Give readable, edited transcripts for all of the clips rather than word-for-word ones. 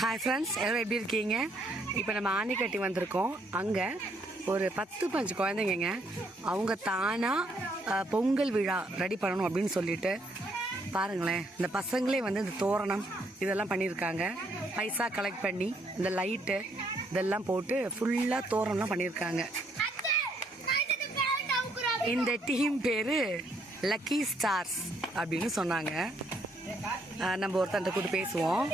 Hi friends, எல்லோரும் எப்படி இருக்கீங்க? இப்போ நம்ம ஆணிக்கட்டி வந்திருக்கோம். அங்கே ஒரு 10-15 குழந்தைங்க அவங்க தானாக பொங்கல் விழா ரெடி பண்ணணும் அப்படின்னு சொல்லிட்டு பாருங்களேன். இந்த பசங்களே வந்து இந்த தோரணம் இதெல்லாம் பண்ணியிருக்காங்க. பைசா கலெக்ட் பண்ணி இந்த லைட்டு இதெல்லாம் போட்டு ஃபுல்லாக தோரணம்லாம் பண்ணியிருக்காங்க. இந்த டீம் பேர் லக்கி ஸ்டார்ஸ் அப்படின்னு சொன்னாங்க. நம்ம ஒருத்தன் கூட்டு பேசுவோம்.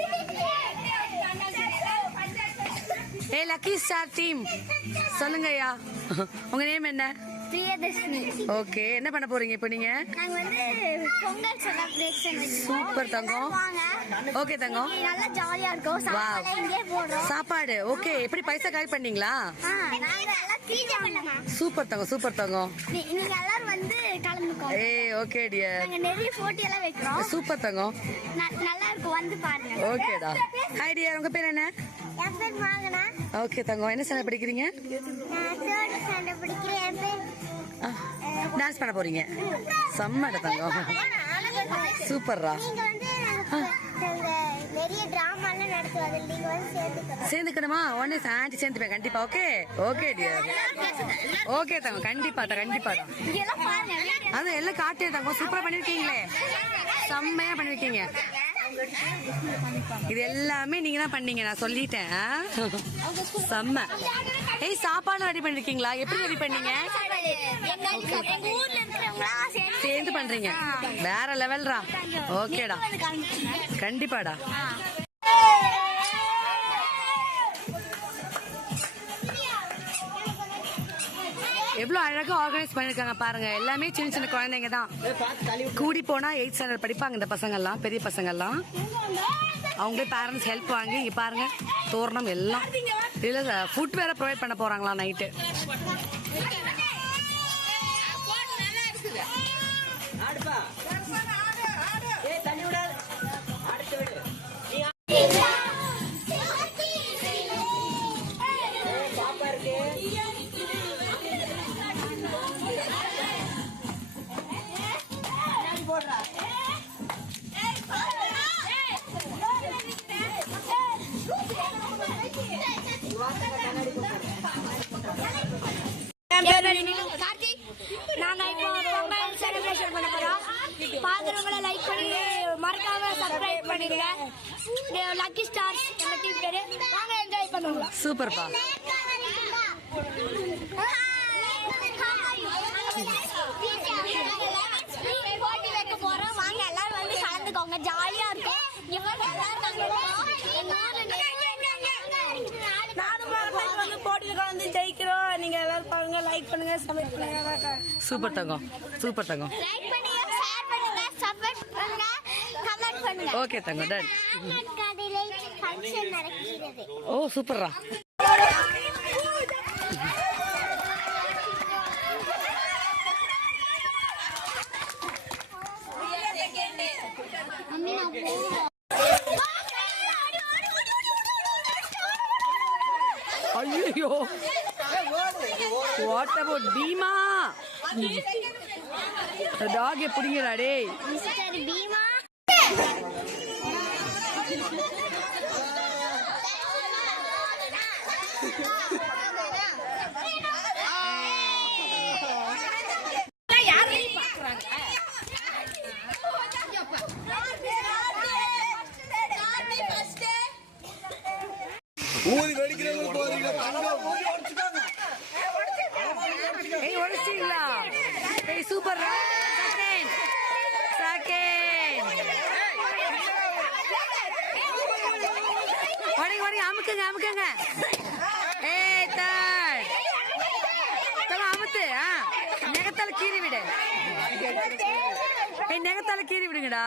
ஏ லக்கி ஸ்டார் டீம் சொல்லுங்க ஐயா, உங்க நேம் என்ன? பிரியதர்ஷினி. ஓகே, என்ன பண்ண போறீங்க இப்போ நீங்க? நாங்க வந்து பொங்கல் செலிப்ரேஷன். சூப்பர் தங்கம். ஓகே தங்கம், நல்லா ஜாலியா இருக்கும். சாப்பாடு இங்கே போடுறோம். சாப்பாடு ஓகே. எப்படி பைசா கலெக்ட் பண்ணீங்களா? நாங்க எல்லாம் தீஜா பண்ணலாம். சூப்பர் தங்கம், சூப்பர் தங்கம். நீங்க எல்லாரும் வந்து கலந்துக்கோங்க. ஏய் ஓகே டியர். நாங்க நிறைய போட்டி எல்லாம் வைக்கிறோம். சூப்பர் தங்கம், நல்லா இருக்கும், வந்து பாருங்க. ஓகேடா. ஹாய் டியர், உங்க பேர் என்ன? என் பேர் மாகனா. ஓகே தங்கம், என்ன ஸ்டாண்டர்ட் படிக்கிறீங்க? நான் 3rd ஸ்டாண்டர்ட் படிக்கிறேன். என் பேர் டான்ஸ் பண்ண போறீங்க. செம்மடா தங்கம், சூப்பர்ரா. நீங்க வந்து நிறைய டிராமா எல்லாம் நடத்துவாங்க. நீங்க வந்து சேர்ந்துக்கணுமா? உடனே ஆண்டி சேர்ந்துப்பேன் கண்டிப்பா. Okay okay dear. ஓகே தங்கம், கண்டிப்பாடா கண்டிப்பாடா. அதான் எல்லாம் காட்டே தங்கம், சூப்பரா பண்ணிருக்கீங்களே, செம்மையா பண்ணிருக்கீங்க. இது எல்லாமே நீங்க தான் பண்ணீங்க, நான் சொல்லிட்டேன். செம்ம. ஏய் சாப்பாடு ரெடி பண்ணிருக்கீங்களா? எப்படி ரெடி பண்ணீங்க? சேர்ந்து பண்றீங்க, வேற லெவல்ரா. ஓகேடா கண்டிப்பாடா. எவ்வளவு அழகா ஆர்கனைஸ் பண்ணிருக்காங்க பாருங்க. எல்லாமே சின்ன சின்ன குழந்தைங்க தான். கூடி போனா 8th ஸ்டாண்டர்ட் படிப்பாங்க இந்த பசங்க எல்லாம், பெரிய பசங்க எல்லாம். அவங்களே பேரண்ட்ஸ் ஹெல்ப் வாங்கி இங்க பாருங்க தோரணம் எல்லாம். இதுல ஃபுட் வேற ப்ரொவைட் பண்ண போறாங்களா நைட்டு. நாங்க இப்போ பொங்கல் செலிப்ரேஷன் பண்ண போறோம். பாக்குறவங்கள லைக் பண்ணி மறக்காம சப்ஸ்கிரைப் பண்ணிடுங்க. லக்கி ஸ்டார்ஸ் நம்ம டீம் பேரு. வாங்க என்ஜாய் பண்ணுவோம். சூப்பர்ப்பா. போட்டி வைக்க போறோம். வாங்க எல்லாரும் வந்து கலந்துக்கோங்க, ஜாலியா இருக்கும். போட்டியில் கலந்து ஜெயிக்கிறோம். நீங்க எல்லாரும் பாருங்க, லைக் பண்ணுங்க, சப்ஸ்கிரைப் பண்ணுங்க. சூப்பர் தங்கம், சூப்பர் தங்கம். லைக் பண்ணுங்க, ஷேர் பண்ணுங்க, சப்ஸ்கிரைப் பண்ணுங்க, கமெண்ட் பண்ணுங்க. ஓகே தங்கம், டன். கடையில ஃபங்க்ஷன் நடக்கிறது. ஓ சூப்பர்ரா. ஐயோ, வாட் அபௌட் பீமா? டாக் எப்படிங்கடா டேய்? மிஸ்டர் பீமா. ஊதி வெடிக்கிறவங்க போறீங்க. ஏய் ஒளிச்சிங்களா? ஏய் சூப்பர்ரா. Second second. ஓடி அமுக்குங்க அமுக்குங்க. ஏய் தேர்ட். தல அமுத்து. நெகத்தால கீறி விடு. ஏய் நெகத்தால கீறி விடுங்கடா.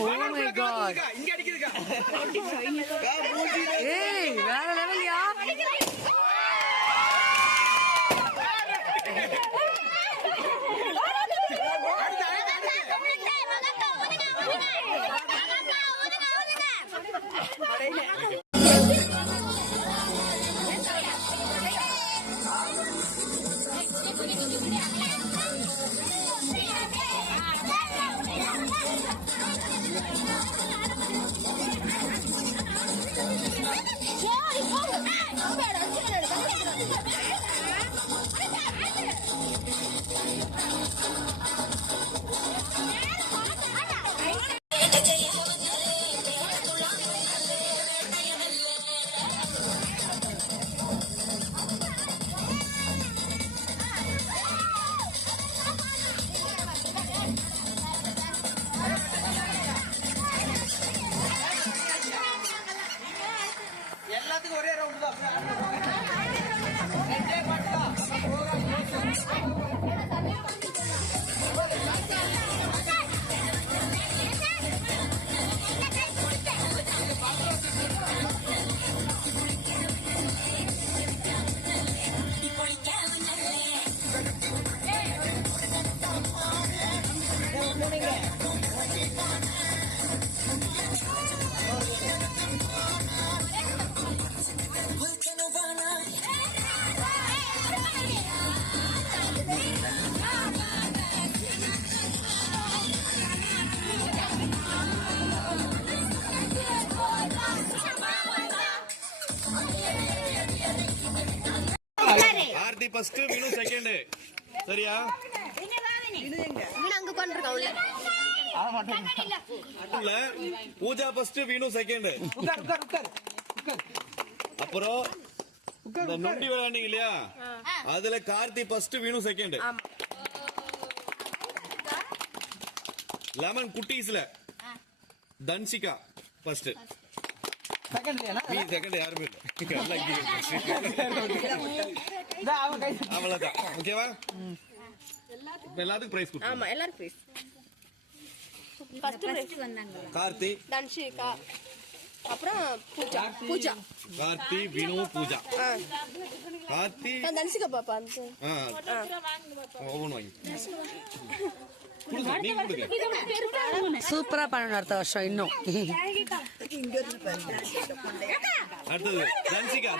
Oh my god. ஏய் வேற லெவல்யா. எல்லாத்துக்கும் ஒரே ரவுண்ட் தான். Aarthi first, Vinu second. சரியா? இல்ல, பூஜா ஃபர்ஸ்ட், வினு செகண்ட். அப்புறம் இந்த நொண்டி விளையாண்டீங்க இல்லையா, அதுல Karthi first, Vinu second. Lemon குட்டீஸ்ல தன்சிகா ஃபர்ஸ்ட். நீ செகண்ட் யாருமே இல்ல. அவ்வளவுதான். ஓகேவா? எல்லாத்துக்கும் பிரைஸ் கொடுங்க. ஆமா எல்லாரும் ப்ளீஸ். கார்த்தி, தன்ஷிகா, அப்புறம் பூஜா. கார்த்தி, வினு, பூஜா. கார்த்தி, தன்ஷிகா பாப்பா. ஒவ்வொன்று வாங்கி கொடுங்க. நீங்க கொடுங்க. சூப்பரா பண்ணணும் அடுத்த வருஷம் இன்னும். அடுத்தது தன்சிகா.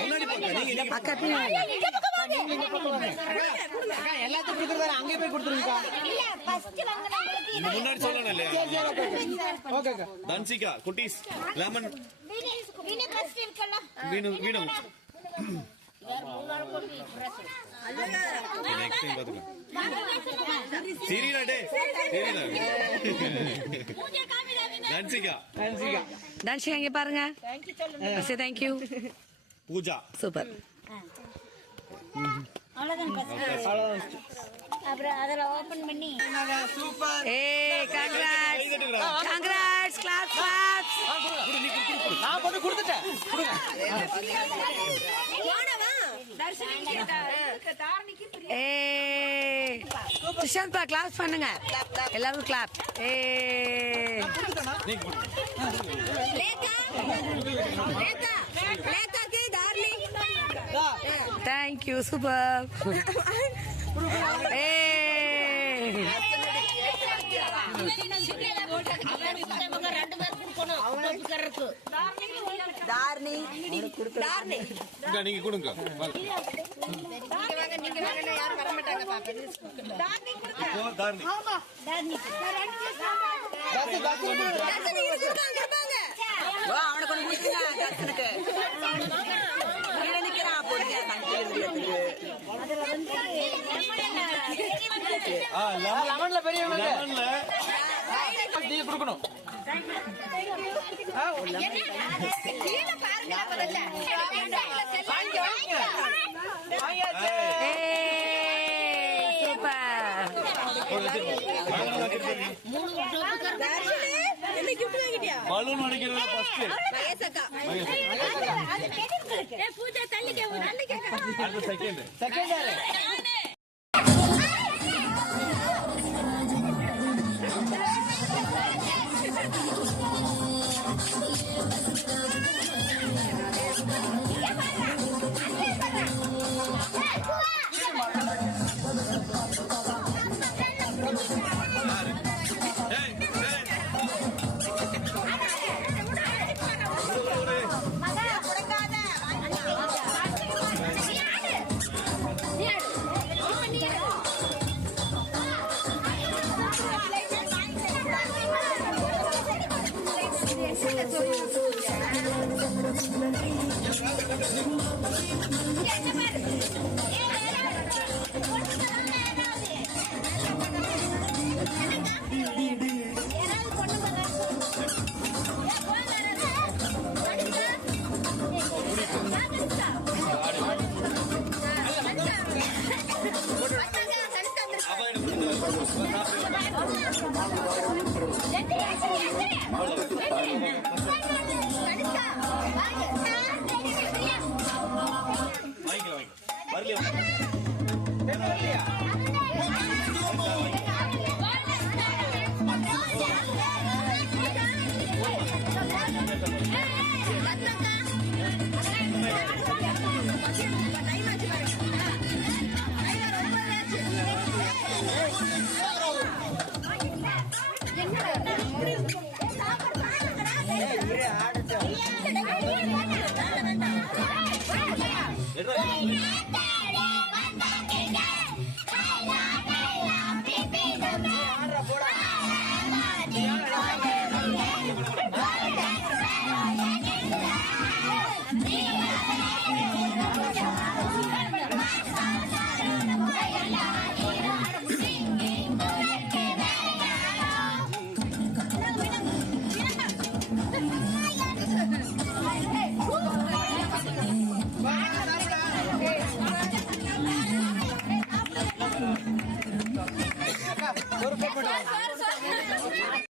முன்னாடி போங்க. நீங்க பக்கத்துல எல்லாத்துக்கும் அங்கே போய் கொடுத்துருங்க. முன்னாடி சொல்லணும் இல்லையா? தன்சிகா குட்டீஸ், லெமன், வீணு. நெக்ஸ்ட் டைம் பாத்துக்கலாம். சரிடா டே, சரிடா. தன்சிகா தன்ஷிகா இங்க பாருங்க. தேங்க்யூ. பூஜா சூப்பர். அப்புறம் அதில் ஓபன் பண்ணி ஏய் கங்க்ராட்ஸ் கிளாப்ஸ். நான் போட்டு கொடுத்துட்டேன். ஏய் சுஷாந்த் பா கிளாப்ஸ் பண்ணுங்க. எல்லாரும் கிளாப். ஏய் தேங்க்யூ. சூப்பர். ஏய் நீங்க கொடுங்க. லெமன்ல பெரியவங்க நீங்க கொடுக்கணும். பலூன் அடிக்கிறது ஃபர்ஸ்ட். செகண்ட் ஒரு போட்டு